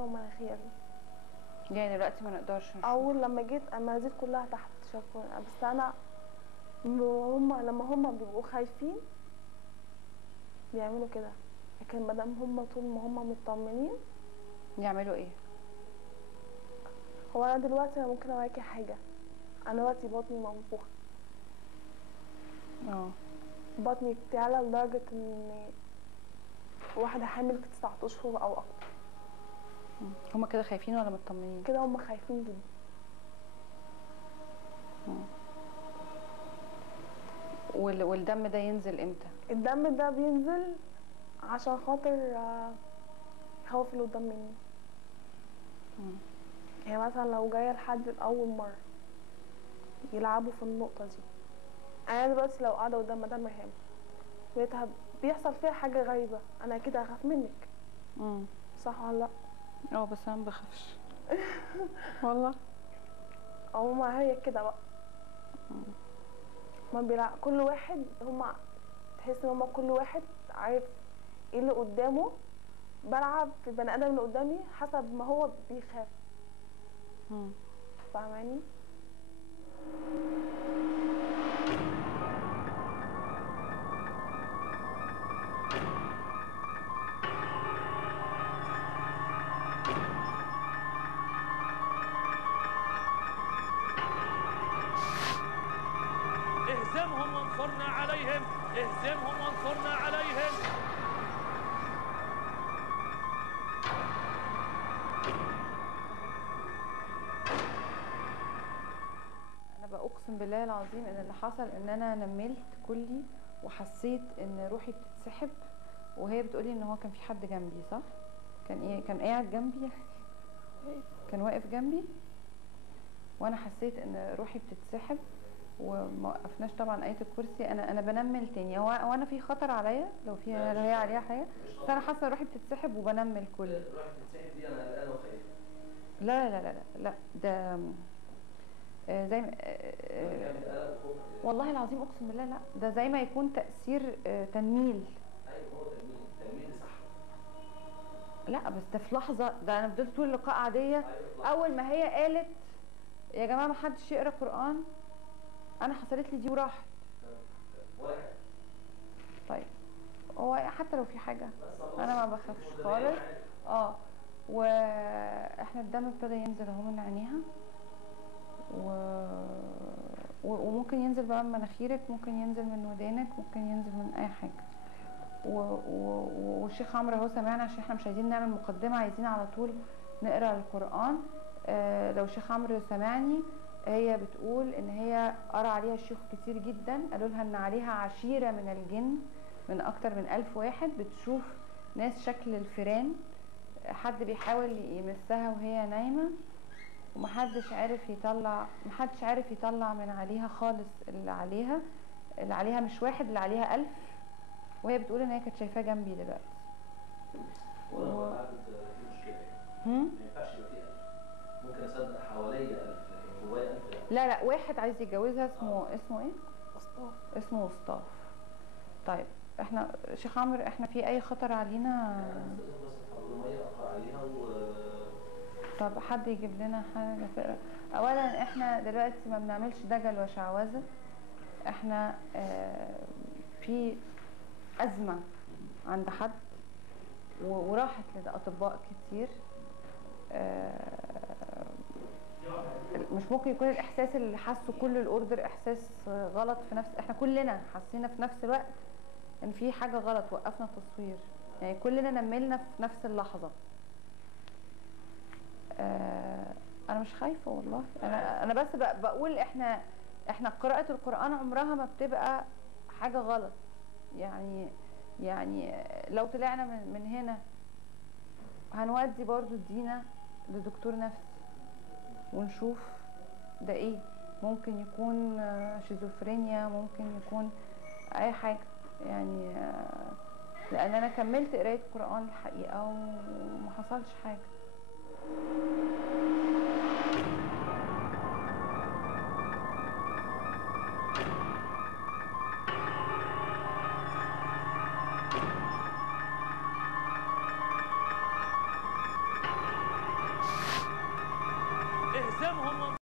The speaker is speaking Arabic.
ومناخيري. يعني دلوقتي ما نقدرش نشوف. اول لما جيت المناديل كلها تحت شافوني، بس انا لما هما بيبقوا خايفين بيعملوا كده، لكن مادام هما طول ما هما مطمنين. يعملوا ايه؟ هو انا دلوقتي انا ممكن اوريكي حاجه. انا دلوقتي بطني منفوخه. بطني بتعلى لدرجه ان واحده حامل في 9 اشهر او اكتر. هما كده خايفين ولا مطمنين؟ كده هما خايفين جدا. والدم ده ينزل امتى؟ الدم ده بينزل عشان خاطر يخوف اللي قدام مني. يعني مثلا لو جايه لحد لاول مره يلعبوا في النقطه دي. انا دلوقتي لو قاعده قدام مدام ريهام لقيتها بيحصل فيها حاجه غريبه، انا كده هخاف منك. صح ولا لا؟ بس انا ما بخافش. والله ما هي كده بقى. ما بيلعب كل واحد، هما تحس ان هما كل واحد عارف ايه اللي قدامه. بلعب في البني ادم اللي قدامي حسب ما هو بيخاف. فاهماني؟ اهزمهم وانصرنا عليهم، اهزمهم وانصرنا عليهم. انا بأقسم بالله العظيم ان اللي حصل ان انا نملت كلي وحسيت ان روحي بتتسحب، وهي بتقولي ان هو كان في حد جنبي. صح؟ كان ايه؟ كان قاعد جنبي كان واقف جنبي، وانا حسيت ان روحي بتتسحب وما وقفناش طبعا آية الكرسي. انا بنمل تاني. هو انا في خطر عليا لو هي عليها حاجه، بس انا حاسه روحي بتتسحب وبنمل كلي. روحي بتتسحب دي انا قلقانه وخايفه. لا لا لا لا لا، ده زي ما والله العظيم اقسم بالله، لا ده زي ما يكون تأثير تنميل. ايوه هو تنميل صح. لا بس ده في لحظه، ده انا فضلت طول اللقاء عاديه. اول ما هي قالت يا جماعه ما حدش يقرا قرآن، انا حصلت لي دي وراحت. طيب هو حتى لو في حاجه انا ما بخافش خالص. واحنا الدم ابتدى ينزل اهو من عينيها، وممكن ينزل بقى من مناخيرك، ممكن ينزل من ودانك، ممكن ينزل من اي حاجه. والشيخ عمرو اهو سمعنا، عشان احنا مش عايزين نعمل مقدمه، عايزين على طول نقرا القرآن. لو الشيخ عمرو سمعني، هي بتقول ان هي قرا عليها شيوخ كتير جدا، قالوا لها ان عليها عشيره من الجن، من اكتر من 1000 واحد بتشوف ناس شكل الفيران، حد بيحاول يمسها وهي نايمه، ومحدش عارف يطلع من عليها خالص. اللي عليها مش واحد، اللي عليها 1000. وهي بتقول ان هي كانت شايفاه جنبي دلوقتي. ما ينفعش يبقى فيه 1000. ممكن اصدق حواليا 1000 لكن جوايا 1000 لا لا، واحد عايز يتجوزها. اسمه ايه؟ وسطاف. اسمه وسطاف. طيب احنا شيخ عمرو، احنا في اي خطر علينا؟ طب حد يجيب لنا حاجه تقرا. اولا احنا دلوقتي ما بنعملش دجل وشعوذه، احنا في ازمه عند حد وراحت لاطباء كتير. مش ممكن يكون الاحساس اللي حاسه كل الاوردر احساس غلط في نفس. احنا كلنا حسينا في نفس الوقت ان في حاجه غلط، وقفنا التصوير. يعني كلنا نملنا في نفس اللحظه. انا مش خايفه والله. انا بس بقول احنا قراءه القرآن عمرها ما بتبقى حاجه غلط. يعني لو طلعنا من هنا هنودي برضو الدينا لدكتور نفسي ونشوف ده ايه. ممكن يكون شيزوفرينيا، ممكن يكون اي حاجه. يعني لان انا كملت قرايه قرآن الحقيقه وما حصلش حاجه. اهزمهم